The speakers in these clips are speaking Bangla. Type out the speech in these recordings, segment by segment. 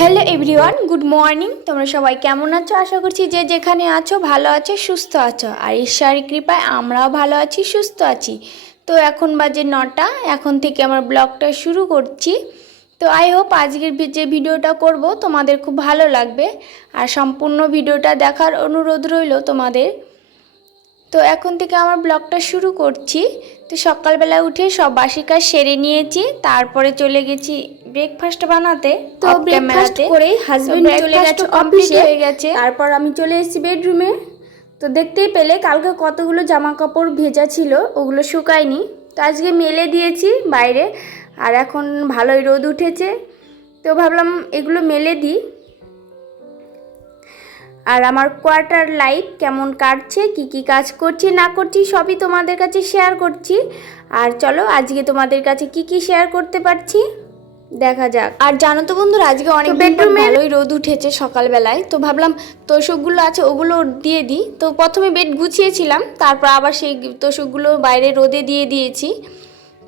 হ্যালো এভরিওয়ান গুড মর্নিং তোমরা সবাই কেমন আছো? আশা করছি যে যেখানে আছো, ভালো আছো, সুস্থ আছো। আর ঈশ্বরের কৃপায় আমরাও ভালো আছি, সুস্থ আছি। তো এখন বাজে নটা, এখন থেকে আমার ব্লগটা শুরু করছি। তো আই হোপ আজকের যে ভিডিওটা করব, তোমাদের খুব ভালো লাগবে। আর সম্পূর্ণ ভিডিওটা দেখার অনুরোধ রইল তোমাদের। তো এখন থেকে আমার ব্লগটা শুরু করছি। তো সকালবেলা উঠে সব বাসি কাজ সেরে নিয়েছি তারপরে চলে গেছি ব্রেকফাস্ট বানাতে তো ব্রেকফাস্ট। করেই হাজবেন্ড চলে গেছে অফিসে হয়ে গেছে। তারপর আমি চলে এসেছি বেডরুমে তো দেখতেই পেলে কালকে কতগুলো জামা কাপড় ভেজা ছিল ওগুলো শুকায়নি। তো আজকে মেলে দিয়েছি বাইরে আর এখন ভালোই রোদ উঠেছে। তো ভাবলাম এগুলো মেলে দিই। আর আমার কোয়ার্টার লাইফ কেমন কাটছে কি কি কাজ করছি না করছি সবই তোমাদের কাছে শেয়ার করছি। আর চলো আজকে তোমাদের কাছে কি কি শেয়ার করতে পারছি? দেখা যাক। আর জানো তো বন্ধুরা আজকে অনেক পর ভালোই রোদ উঠেছে সকালবেলায়। তো ভাবলাম তোষকগুলো আছে ওগুলো দিয়ে দিই। তো প্রথমে বেড গুছিয়েছিলাম তারপর আবার সেই তোষকগুলো বাইরে রোদে দিয়ে দিয়েছি।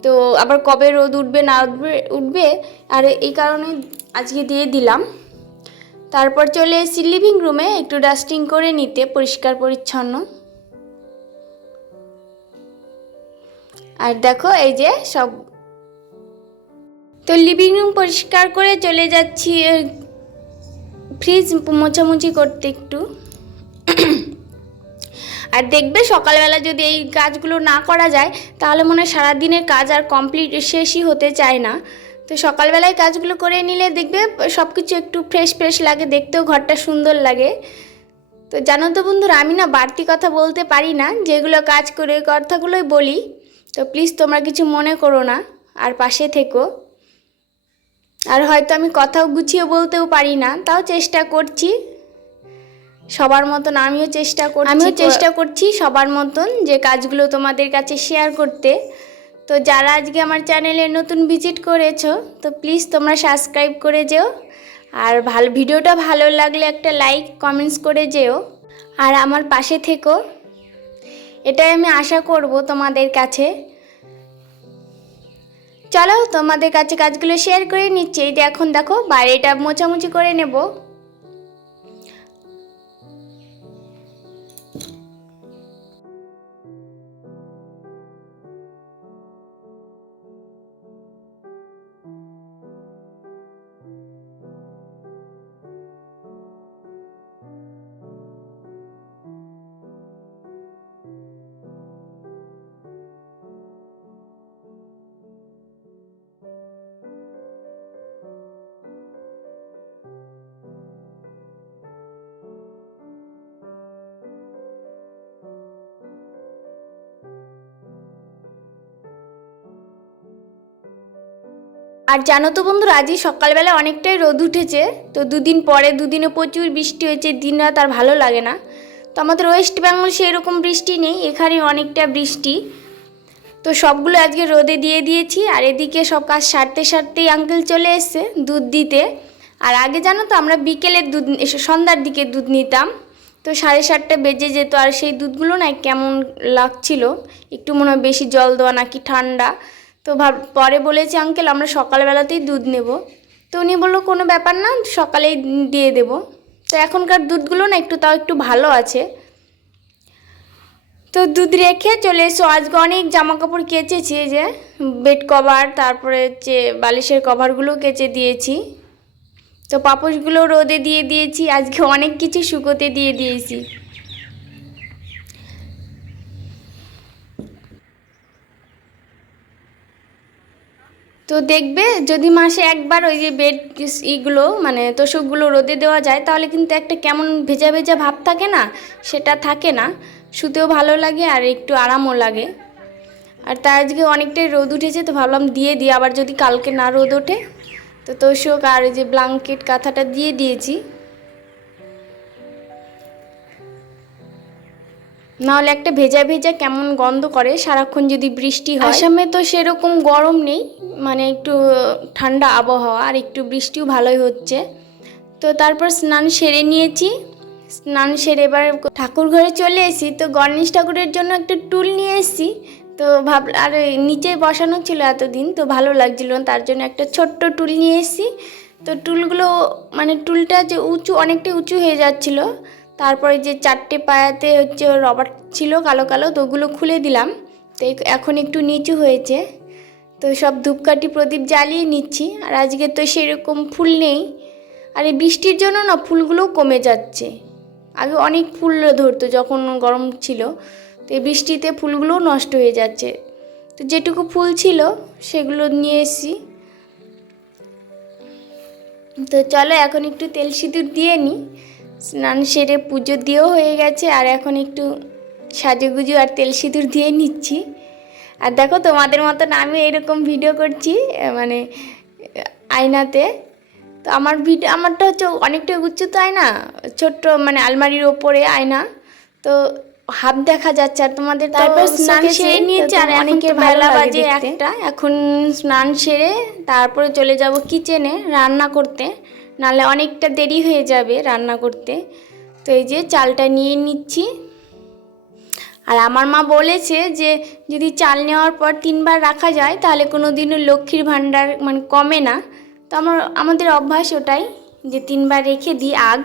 তো আবার কবে রোদ উঠবে না উঠবে উঠবে আর এই কারণে আজকে দিয়ে দিলাম। তারপর চলে এসেছি লিভিং রুমে একটু ডাস্টিং করে নিতে, পরিষ্কার পরিচ্ছন্ন। আর দেখো, এই যে সব। তো লিভিং রুম পরিষ্কার করে চলে যাচ্ছি ফ্রিজ মোছামুছি করতে একটু। আর দেখবে সকালবেলা যদি এই কাজগুলো না করা যায়, তাহলে মনে হয় সারাদিনের কাজ আর কমপ্লিট শেষই হতে চায় না। তো সকালবেলায় কাজগুলো করে নিলে দেখবে সব কিছু একটু ফ্রেশ ফ্রেশ লাগে দেখতেও ঘরটা সুন্দর লাগে। তো জানো তো বন্ধুরা আমি না বাড়তি কথা বলতে পারি না যেগুলো কাজ করে কথাগুলোই বলি। তো প্লিজ তোমরা কিছু মনে করো না আর পাশে থেকো। আর হয়তো আমি কথাও গুছিয়ে বলতেও পারি না তাও চেষ্টা করছি। সবার মতন আমিও চেষ্টা করছি আমিও চেষ্টা করছি সবার মতন যে কাজগুলো তোমাদের কাছে শেয়ার করতে। তো যারা আজকে আমার চ্যানেলে নতুন ভিজিট করেছ, তো প্লিজ তোমরা সাবস্ক্রাইব করে যেও। আর ভালো, ভিডিওটা ভালো লাগলে একটা লাইক, কমেন্টস করে যেও। আর আমার পাশে থেকো। এটাই আমি আশা করব তোমাদের কাছে। চলো তোমাদের কাছে কাজগুলো শেয়ার করে নিচ্ছি। এই যে এখন দেখো, বাইরেটা মোছামুছি করে নেব। আর জানো তো বন্ধুরা, আজই সকালবেলা অনেকটাই রোদ উঠেছে, তো দুদিন পরে দুদিনে প্রচুর বৃষ্টি হয়েছে দিন রাত আর ভালো লাগে না। তো আমাদের ওয়েস্ট বেঙ্গল সেরকম বৃষ্টি নেই, এখানে অনেকটা বৃষ্টি। তো সবগুলো আজকে রোদে দিয়ে দিয়েছি, আর এদিকে সব কাজ সারতে সারতেই আঙ্কেল চলে এসছে দুধ দিতে। আর আগে জানো তো, আমরা বিকেলের দুধ সন্ধ্যার দিকে দুধ নিতাম। তো সাড়ে সাতটা বেজে যেত, আর সেই দুধগুলো না কেমন লাগছিল, একটু মনে হয় বেশি জল দেওয়া নাকি ঠান্ডা। তো ভাব, পরে বলেছে, আঙ্কেল, আমরা সকালবেলাতেই দুধ নেব। তো উনি বলল, কোনো ব্যাপার না, সকালেই দিয়ে দেব। তো এখনকার দুধগুলো না একটু, তাও একটু ভালো আছে। তো দুধ রেখে চলে এসো। আজকে অনেক জামা কাপড় কেচেছি যে বেড কভার, তারপরে হচ্ছে বালিশের কভারগুলো কেচে দিয়েছি। তো পাপোশগুলো রোদে দিয়ে দিয়েছি, আজকে অনেক কিছু শুকোতে দিয়ে দিয়েছি। তো দেখবে যদি মাসে একবার ওই যে বেড ইগুলো মানে তোষকগুলো রোদে দেওয়া যায়, তাহলে কিন্তু একটা কেমন ভেজা ভেজা ভাব থাকে না, সেটা থাকে না। শুতেও ভালো লাগে আর একটু আরামও লাগে। আর তাই আজকে অনেকটাই রোদ উঠেছে, তো ভাবলাম দিয়ে দিই, আবার যদি কালকে না রোদ ওঠে, তো তোষক আর ওই যে ব্লাঙ্কেট কাঁথাটা দিয়ে দিয়েছি। নাহলে একটা ভেজা ভেজা কেমন গন্ধ করে, সারাক্ষণ যদি বৃষ্টি হয়। আসামে তো সেরকম গরম নেই মানে একটু ঠান্ডা আবহাওয়া আর একটু বৃষ্টিও ভালোই হচ্ছে। তো তারপর স্নান সেরে নিয়েছি। স্নান সেরে এবার ঠাকুর ঘরে চলে এসেছি। তো গণেশ ঠাকুরের জন্য একটা টুল নিয়ে এসেছি। তো ভাব, আর নিচে বসানো ছিল এতদিন, তো ভালো লাগছিল তার জন্য একটা ছোট্ট টুল নিয়ে এসেছি। তো টুলগুলো মানে টুলটা যে উঁচু অনেকটা উঁচু হয়ে যাচ্ছিল। তারপরে যে চারটে পায়াতে হচ্ছে রবার ছিল, কালো কালো, তো ওগুলো খুলে দিলাম। তো এখন একটু নিচু হয়েছে। তো সব ধূপকাঠি প্রদীপ জ্বালিয়ে নিচ্ছি। আর আজকে তো সেরকম ফুল নেই। আর এই বৃষ্টির জন্য না ফুলগুলোও কমে যাচ্ছে। আগে অনেক ফুল ধরতো যখন গরম ছিল। তো এই বৃষ্টিতে ফুলগুলোও নষ্ট হয়ে যাচ্ছে। তো যেটুকু ফুল ছিল সেগুলো নিয়ে এসেছি। তো চলো এখন একটু তেল সিঁদুর দিয়ে নিই। স্নান সেরে পুজো দিয়েও হয়ে গেছে। আর এখন একটু সাজুগুজু আর তেল সিঁদুর দিয়ে নিচ্ছি। আর দেখো তোমাদের মতন আমি এরকম ভিডিও করছি মানে আয়নাতে। তো আমার ভিডিও আমারটা হচ্ছে অনেকটা উচ্চতা আয়না ছোট্ট মানে আলমারির ওপরে আয়না। তো হাফ দেখা যাচ্ছে আর তোমাদের তারপর স্নান সেরে নিয়েছে আর অনেকে বেলা বাজে একটা এখন স্নান সেরে তারপরে চলে যাব কিচেনে রান্না করতে। নাহলে অনেকটা দেরি হয়ে যাবে রান্না করতে। তো এই যে চালটা নিয়ে নিচ্ছি। আর আমার মা বলেছে যে যদি চাল নেওয়ার পর তিনবার রাখা যায়, তাহলে কোনো দিনও লক্ষ্মীর ভাণ্ডার মানে কমে না। তো আমার, আমাদের অভ্যাস ওটাই যে তিনবার রেখে দিই আগ।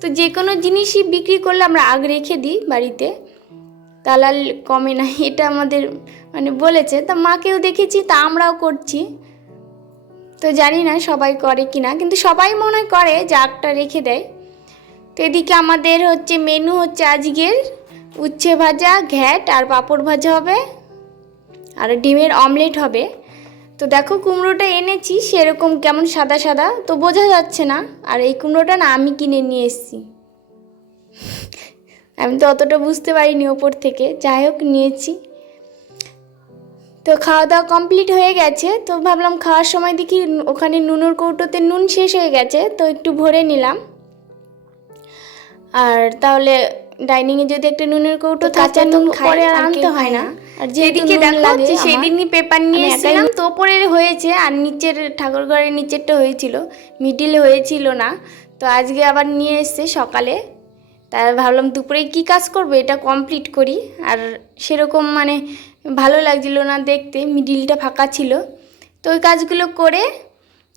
তো যে কোনো জিনিসই বিক্রি করলে আমরা আগ রেখে দিই বাড়িতে। আর কমে না, এটা আমাদের মানে বলেছে। তা মাকেও দেখেছি, তা আমরাও করছি। তো জানি না সবাই করে কি না, কিন্তু সবাই মনে করে যে আগটা রেখে দেয়। তো এদিকে আমাদের হচ্ছে মেনু হচ্ছে আজকের। উচ্ছে ভাজা, ঘ্যাট আর পাঁপড় ভাজা হবে। আর ডিমের অমলেট হবে। তো দেখো কুমড়োটা এনেছি, সেরকম কেমন সাদা সাদা, তো বোঝা যাচ্ছে না। আর এই কুমড়োটা না আমি কিনে নিয়ে এসেছি। আমি তো অতটা বুঝতে পারিনি ওপর থেকে। যাই হোক, নিয়েছি। তো খাওয়া দাওয়া কমপ্লিট হয়ে গেছে। তো ভাবলাম খাওয়ার সময় দেখি ওখানে নুনুর কৌটোতে নুন শেষ হয়ে গেছে, তো একটু ভরে নিলাম। আর তাহলে ডাইনিংয়ে যদি একটা নুনের কৌটো কাঁচা নুন পরে আর আনতে হয় না। আর যেদিকে দেখো যে সেদিনই পেপার নিয়ে এসেছিলাম তো ওপরে হয়েছে আর নিচের ঠাকুর ঘরের নিচেরটা হয়েছিল। মিডিলে হয়েছিল না। তো আজকে আবার নিয়ে এসছে সকালে। তাই ভাবলাম দুপুরে কি কাজ করব এটা কমপ্লিট করি। আর সেরকম মানে ভালো লাগছিল না দেখতে মিডিলটা ফাঁকা ছিল। তো ওই কাজগুলো করে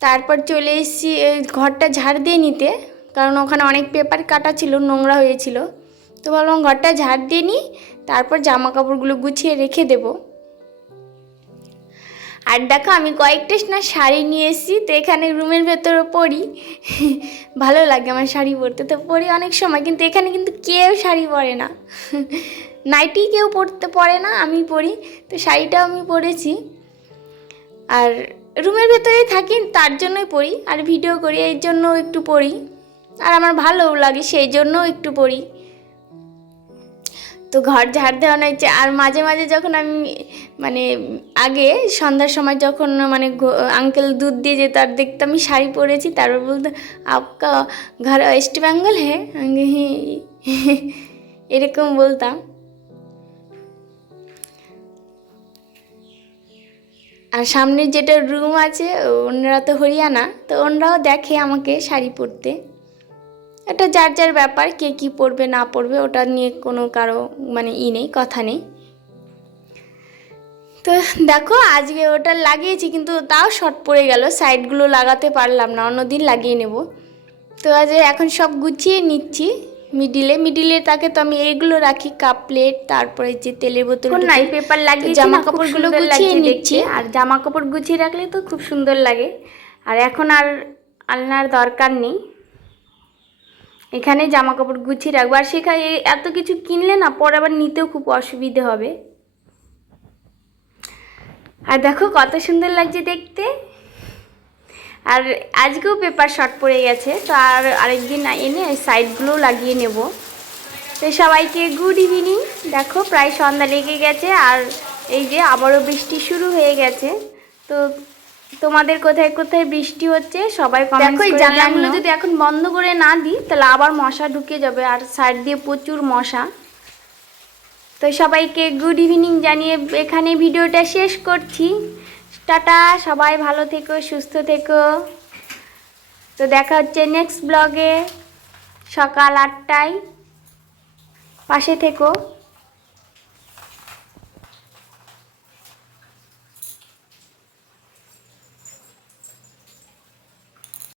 তারপর চলে এসেছি ঘরটা ঝাড় দিয়ে নিতে। কারণ ওখানে অনেক পেপার কাটা ছিল নোংরা হয়েছিল। তো ভাবলাম ঘরটা ঝাড় দিয়ে নিই, তারপর জামা কাপড়গুলো গুছিয়ে রেখে দেবো। আর দেখো আমি কয়েকটা না শাড়ি নিয়ে এসেছি, তো এখানে রুমের ভেতরে পরি। ভালো লাগে আমার শাড়ি পরতে, তো পরি অনেক সময়, কিন্তু এখানে কিন্তু কেউ শাড়ি পরে না। নাইটি কেউ পরতে পরে না, আমি পরি, তো শাড়িটাও আমি পরেছি। আর রুমের ভেতরেই থাকি, তার জন্যই পড়ি আর ভিডিও করি এই জন্য একটু পড়ি আর আমার ভালোও লাগে, সেই জন্যও একটু পড়ি তো ঘর ঝাড় দেওয়ানো হচ্ছে। আর মাঝে মাঝে যখন আমি মানে আগে সন্ধ্যার সময় যখন মানে আঙ্কেল দুধ দিয়ে যেত আর দেখতাম আমি শাড়ি পরেছি, তারপর বলতো, আপকা ঘর ওয়েস্ট বেঙ্গল হ্যাঁ? হ্যাঁ এরকম বলতাম। আর সামনে যেটা রুম আছে ওনারা তো হরিয়ানা, তো ওনারাও দেখে আমাকে শাড়ি পরতে। এটা যার যার ব্যাপার কে কি পরবে না পরবে ওটা নিয়ে কোনো কারও মানে ই নেই কথা নেই। তো দেখো আজকে ওটা লাগিয়েছি কিন্তু তাও শর্ট পড়ে গেল সাইডগুলো লাগাতে পারলাম না অন্যদিন লাগিয়ে নেব। তো আজ এখন সব গুছিয়ে নিচ্ছি মিডিলে মিডিলে তাকে তো আমি এইগুলো রাখি কাপ প্লেট তারপরে যে তেলের বোতল নাই পেপার লাগিয়ে জামা কাপড়গুলো গুছিয়ে নিচ্ছি। আর জামা কাপড় গুছিয়ে রাখলে তো খুব সুন্দর লাগে। আর এখন আর আলনার দরকার নেই। এখানে জামা কাপড় গুছিয়ে রাখব। আর সেখানে এত কিছু কিনলে না, পরে আবার নিতেও খুব অসুবিধে হবে। আর দেখো, কত সুন্দর লাগছে দেখতে। আর আজকেও পেপার শর্ট পড়ে গেছে, তো আর আরেকদিন এনে সাইডগুলোও লাগিয়ে নেব। তো সবাইকে গুড ইভিনিং দেখো, প্রায় সন্ধ্যা লেগে গেছে, আর এই যে আবারও বৃষ্টি শুরু হয়ে গেছে। তো তোমাদের কোথায় কোথায় বৃষ্টি হচ্ছে সবাই দেখো জানলাগুলো যদি এখন বন্ধ করে না দিই তাহলে আবার মশা ঢুকে যাবে আর সাইড দিয়ে প্রচুর মশা। তো সবাইকে গুড ইভিনিং জানিয়ে এখানে ভিডিওটা শেষ করছি। টাটা সবাই ভালো থেকো সুস্থ থেকো। তো দেখা হচ্ছে নেক্সট ব্লগে সকাল আটটায়। পাশে থেকো।